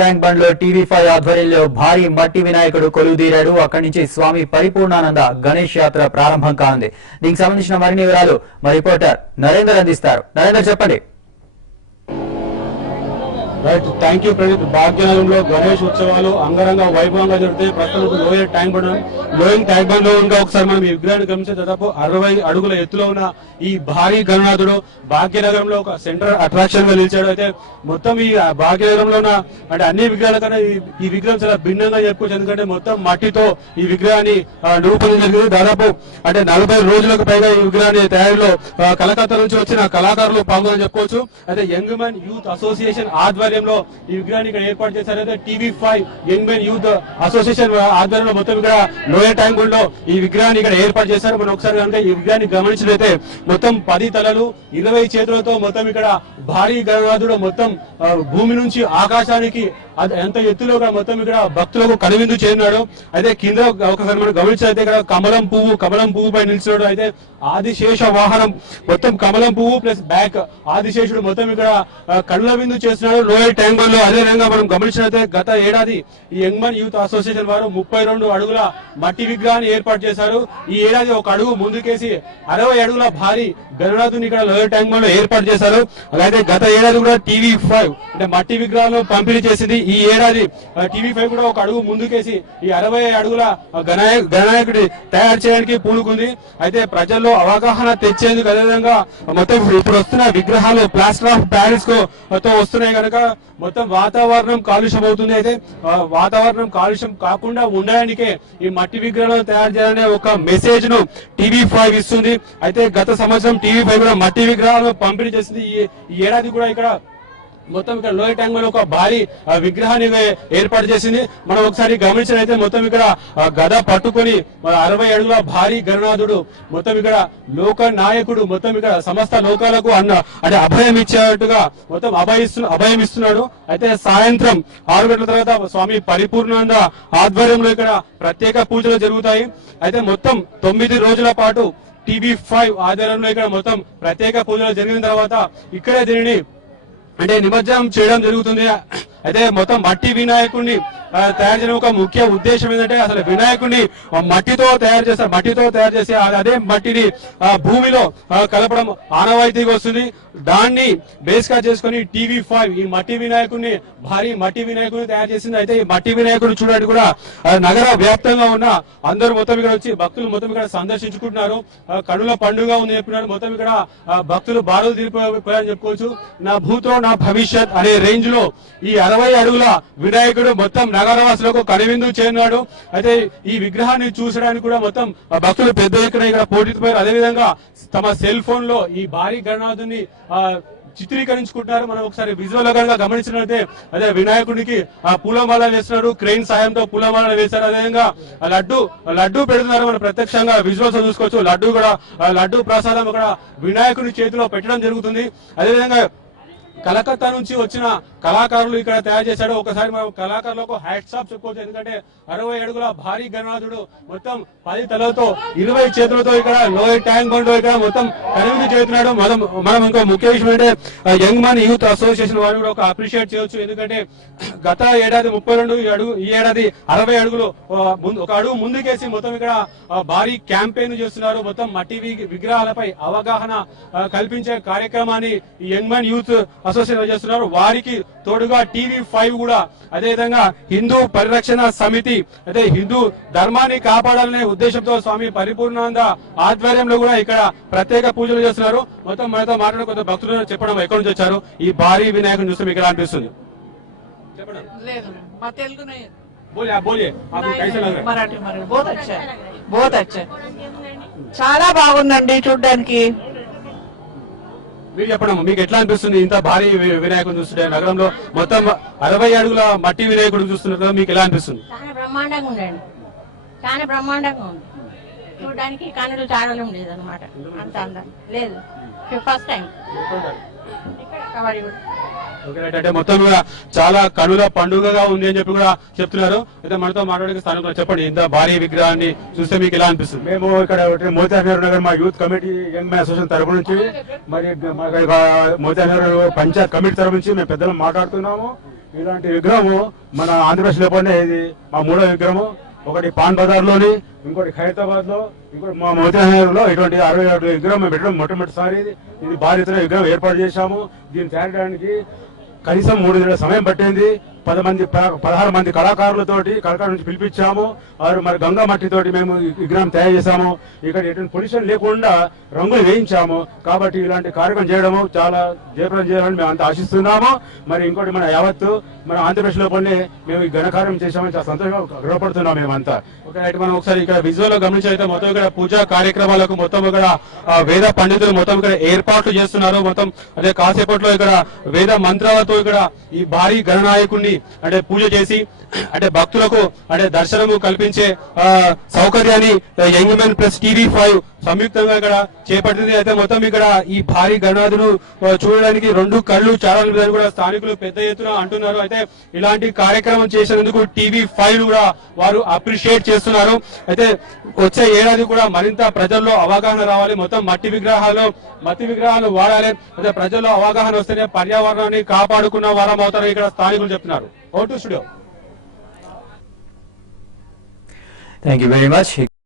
Tank bund లో TV5 ఆధ్వర్యంలో భారీ మట్టి వినాయకుడు కొలువుదీరాడు. అక్కడి నుంచి స్వామి పరిపూర్ణానంద గణేష్ యాత్ర ప్రారంభం కానుంది. దీనికి సంబంధించిన మరిన్ని వివరాలు మా రిపోర్టర్ నరేందర్ అందిస్తారు. నరేందర్, చెప్పండి. Right, thank you Pradeep. భాగ్యనగరంలో గణేష్ ఉత్సవాలు అంగరంగ వైభవంగా జరుగుతాయి. ప్రస్తుతం లోయింగ్ ట్యాంక్ బండ్ లో ఇంకా ఒకసారి మనం ఈ విగ్రహాన్ని గమనించే దాదాపు 60 అడుగుల ఎత్తులో ఉన్న ఈ భారీ గణనాథుడు భాగ్యనగరంలో ఒక సెంట్రల్ అట్రాక్షన్ గా నిలిచాడు. అయితే మొత్తం ఈ భాగ్యనగరంలో ఉన్న అంటే అన్ని విగ్రహాల కన్నా ఈ విగ్రహం చాలా భిన్నంగా చెప్పుకోవచ్చు. ఎందుకంటే మొత్తం మట్టితో ఈ విగ్రహాన్ని రూపొందించగలిగింది. దాదాపు అంటే 40 రోజులకు పైగా ఈ విగ్రహాన్ని తయారీలో కలకత్తా నుంచి వచ్చిన కళాకారులు పాల్గొని చెప్పుకోవచ్చు. అయితే యంగ్ మెన్ యూత్ అసోసియేషన్ ఆధ్వర్యంలో ఈ విగ్రహాన్ని ఇక్కడ ఏర్పాటు చేశారు. అయితే TV5 young men youth association ఆధ్వర్యంలో మొత్తం ఇక్కడ లోయర్ ట్యాంక్ బండ్ లో ఈ విగ్రహాన్ని ఇక్కడ ఏర్పాటు చేశారు. మనం ఒకసారి కనుక ఈ విగ్రహాన్ని గమనించినట్లయితే మొత్తం 10 తలలు 20 చేతులతో మొత్తం ఇక్కడ భారీ గణనాథుడు మొత్తం భూమి నుంచి ఆకాశానికి ఎంత ఎత్తులో మొత్తం ఇక్కడ భక్తులకు కనువిందు చేరినాడు. అయితే కింద ఒకసారి మనం గమనించినైతే ఇక్కడ కమలం పువ్వు పై నిలిచినాడు. అయితే ఆదిశేష వాహనం మొత్తం కమలం పువ్వు ప్లస్ బ్యాక్ ఆదిశేషుడు మొత్తం ఇక్కడ కళ్ళ విందు చేస్తున్నాడు లోయర్ ట్యాంక్ బండ్ లో. అదే విధంగా మనం గమనించినట్లయితే గత ఏడాది ఈ యంగ్ మెన్ యూత్ అసోసియేషన్ వారు 32 అడుగుల మట్టి విగ్రహాన్ని ఏర్పాటు చేశారు. ఈ ఏడాది ఒక అడుగు ముందుకేసి 60 అడుగుల భారీ గణనాథుని ఇక్కడ లోయర్ ట్యాంక్ బండ్ లో ఏర్పాటు చేశారు. అలాగే గత ఏడాది కూడా టీవీ5 అంటే మట్టి విగ్రహాలను పంపిణీ చేసింది. ఈ ఏడాది టీవీ5 కూడా ఒక అడుగు ముందుకేసి ఈ 60 అడుగుల గణనాయకుడి తయారు చేయడానికి పూనుకుంది. అయితే ప్రజల్లో అవగాహన తెచ్చేందుకు అదేవిధంగా మొత్తం ఇప్పుడు వస్తున్న విగ్రహాలు ప్లాస్టర్ ఆఫ్ ప్యారిస్ తో వస్తున్నాయి కనుక మొత్తం వాతావరణం కాలుష్యం అవుతుంది. అయితే వాతావరణం కాలుష్యం కాకుండా ఉండడానికే ఈ మట్టి విగ్రహాలను తయారు చేయాలనే ఒక మెసేజ్ ను టీవీ5 ఇస్తుంది. అయితే గత సంవత్సరం టీవీ5 కూడా మట్టి విగ్రహాలను పంపిణీ చేసింది. ఈ ఏడాది కూడా ఇక్కడ మొత్తం ఇక్కడ లోయర్ ట్యాంక్ బండ్ ఒక భారీ విగ్రహాన్ని ఏర్పాటు చేసింది. మనం ఒకసారి గమనించినైతే మొత్తం ఇక్కడ గద పట్టుకొని 60 అడుగుల భారీ గణనాథుడు మొత్తం ఇక్కడ లోక నాయకుడు మొత్తం ఇక్కడ సమస్త లోకాలకు అంటే అభయం ఇచ్చేట్టుగా మొత్తం అభయం ఇస్తున్నాడు. అయితే సాయంత్రం 6 గంటల తర్వాత స్వామి పరిపూర్ణానంద ఆధ్వర్యంలో ఇక్కడ ప్రత్యేక పూజలు జరుగుతాయి. అయితే మొత్తం 9 రోజుల పాటు టీవీ5 ఆధ్వర్యంలో ఇక్కడ మొత్తం ప్రత్యేక పూజలు జరిగిన తర్వాత ఇక్కడే దీనిని అంటే నిమజ్జనం చేయడం జరుగుతుంది. అయితే మొత్తం మట్టి వినాయకుడిని తయారు చేయడం ఒక ముఖ్య ఉద్దేశం ఏంటంటే అసలు వినాయకుడిని మట్టితో తయారు చేసి అదే మట్టిని భూమిలో కలపడం ఆనవాయితీగా వస్తుంది. దాన్ని బేస్ గా చేసుకుని టీవీ5 ఈ మట్టి వినాయకుడిని భారీ మట్టి వినాయకుడిని తయారు చేసింది. అయితే ఈ మట్టి వినాయకుడు చూడడానికి కూడా నగర వ్యాప్తంగా ఉన్న అందరూ మొత్తం ఇక్కడ వచ్చి భక్తులు మొత్తం ఇక్కడ సందర్శించుకుంటున్నారు. కనుల పండుగ ఉంది చెప్పినారు. మొత్తం ఇక్కడ భక్తులు బారులు తీరిపోయారని చెప్పుకోవచ్చు. నా భూతో నా భవిష్యత్ అనే రేంజ్ లో ఈ 60 అడుగుల వినాయకుడు మొత్తం నగరవాసులకు కనువిందు చేరినాడు. అయితే ఈ విగ్రహాన్ని చూసడానికి కూడా మొత్తం భక్తులు పెద్ద ఎత్తున ఇక్కడ పోటీపోయారు. అదేవిధంగా తమ సెల్ ఫోన్ లో ఈ భారీ గణనాథుని చిత్రీకరించుకుంటున్నారు. మనం ఒకసారి విజువల్ గా గమనించినట్లయితే అదే వినాయకుడికి పూలమాల వేస్తున్నారు. క్రెయిన్ సాయంతో పూలమాల వేశారు. అదేవిధంగా లడ్డు పెడుతున్నారు. మనం ప్రత్యక్షంగా విజువల్స్ చూసుకోవచ్చు. లడ్డు ప్రసాదం అక్కడ వినాయకుడి చేతిలో పెట్టడం జరుగుతుంది. అదేవిధంగా కలకత్తా నుంచి వచ్చిన కళాకారులు ఇక్కడ తయారు చేశాడు. ఒకసారి మనం కళాకారులకు హ్యాట్స్ ఆఫ్ చెప్పుకోవచ్చు. ఎందుకంటే 60 అడుగుల భారీ గణనాథుడు మొత్తం 10 తలలతో 20 చేతులతో ఇక్కడ లోయర్ ట్యాంక్ బండ్ లో ఇక్కడ మొత్తం కనువిందు చేస్తున్నాడు. మనం ఇంకో ముఖ్య విషయం అంటే యంగ్ మెన్ యూత్ అసోసియేషన్ వారిని కూడా ఒక అప్రిషియేట్ చేయొచ్చు. ఎందుకంటే గత ఏడాది 32 అడుగు ఈ ఏడాది 60 అడుగులు ఒక అడుగు ముందుకేసి మొత్తం ఇక్కడ భారీ క్యాంపెయిన్ చేస్తున్నారు. మొత్తం మట్టి విగ్రహాలపై అవగాహన కల్పించే కార్యక్రమాన్ని యంగ్ మెన్ యూత్ అసోసియేషన్ చేస్తున్నారు. వారికి తోడుగా టీవీ5 కూడా అదేవిధంగా హిందూ పరిరక్షణ సమితి అదే హిందూ ధర్మాన్ని కాపాడాలనే ఉద్దేశంతో స్వామి పరిపూర్ణానంద ఆధ్వర్యంలో కూడా ఇక్కడ ప్రత్యేక పూజలు చేస్తున్నారు. మొత్తం మనతో మాట్లాడే కొంత భక్తులు చెప్పడం ఎక్కడి నుంచి వచ్చారు ఈ భారీ వినాయకుని చూస్తే మీకు ఎలా అనిపిస్తుంది? చాలా బాగుందండి చూడ్డానికి. మీరు చెప్పడం మీకు ఎట్లా అనిపిస్తుంది? ఇంత భారీ వినాయకుడు చూస్తుంటే నగరంలో మొత్తం 60 అడుగుల మట్టి వినాయకుడు చూస్తున్నారు కదా, మీకు ఎలా అనిపిస్తుంది? చాలా బ్రహ్మాండంగా ఉందండి. చాలా బ్రహ్మాండంగా ఉంది. చూడడానికి కన్నులు చాడడం లేదు అనమాట. అంత అందం లేదు. ఫస్ట్ టైం అంటే మొత్తం కూడా చాలా కనుల పండుగగా ఉంది అని చెప్పి కూడా చెప్తున్నారు. అయితే మనతో మాట్లాడే స్థానంలో చెప్పండి, ఇంత భారీ విగ్రహాన్ని చూస్తే మీకు ఎలా అనిపిస్తుంది? మేము ఇక్కడ మోతీనగర్ నగర్ మా youth committee young men association తరపు నుంచి మరి మోతీనగర్ పంచాయత్ కమిటీ తరపు నుంచి మేము పెద్దలు మాట్లాడుతున్నాము. ఇలాంటి విగ్రహము మన ఆంధ్రప్రదేశ్ లోనే ఇది మా మూడో విగ్రహము. ఒకటి పాన్ బజార్ లోని, ఇంకోటి ఖైరతాబాద్ లో, ఇంకోటి మా మోతీనగర్ లో ఇటువంటి 60 అడుగుల విగ్రహం మేము పెట్టడం మొట్టమొదటిసారి. ఇది భారీ ఎత్తున విగ్రహం ఏర్పాటు చేశాము. దీన్ని తయారు చేయడానికి కనీసం 3 నెలల సమయం పట్టింది. 16 మంది కళాకారులతోటి కళాకారుల నుంచి పిలిపించాము. వారు మరి గంగా మట్టితోటి మేము ఈ విగ్రహం తయారు చేశాము. ఇక్కడ ఎటువంటి పొల్యూషన్ లేకుండా రంగులు వేయించాము. కాబట్టి ఇలాంటి కార్యక్రమం చేయడము చాలా జయప్రదం చేయాలని మేము అంతా ఆశిస్తున్నాము. మరి ఇంకోటి మన యావత్తు మన ఆంధ్రప్రదేశ్ లోపలనే మేము ఈ ఘనకార్యం చేశామని చాలా సంతోషంగా గర్వపడుతున్నాం మేమంతా. మనం ఒకసారి ఇక్కడ విజువల్ లో గమనించైతే మొత్తం ఇక్కడ పూజా కార్యక్రమాలకు మొత్తం ఇక్కడ వేద పండితులు మొత్తం ఇక్కడ ఏర్పాట్లు చేస్తున్నారు. మొత్తం అదే కాసేపట్లో ఇక్కడ వేద మంత్రాలతో ఇక్కడ ఈ భారీ గణనాయకుడిని అంటే పూజ చేసి అంటే భక్తులకు అంటే దర్శనము కల్పించే సౌకర్యాన్ని యంగ్ మెన్ ప్లస్ TV5 సంయుక్తంగా ఇక్కడ చేపట్టింది. అయితే మొత్తం ఇక్కడ ఈ భారీ గణనాథును చూడడానికి 2 కళ్ళు చాలాలు కూడా స్థానికులు పెద్ద ఎత్తున అంటున్నారు. అయితే ఇలాంటి కార్యక్రమం చేసినందుకు TV5 కూడా వారు అప్రిషియేట్ చేస్తున్నారు. అయితే వచ్చే ఏడాది కూడా మరింత ప్రజల్లో అవగాహన రావాలి. మొత్తం మట్టి విగ్రహాలు వాడాలి. అయితే ప్రజల్లో అవగాహన వస్తేనే పర్యావరణాన్ని కాపాడుకున్న వారం అవుతారని ఇక్కడ స్థానికులు చెప్తున్నారు. Vote studio. Thank you very much.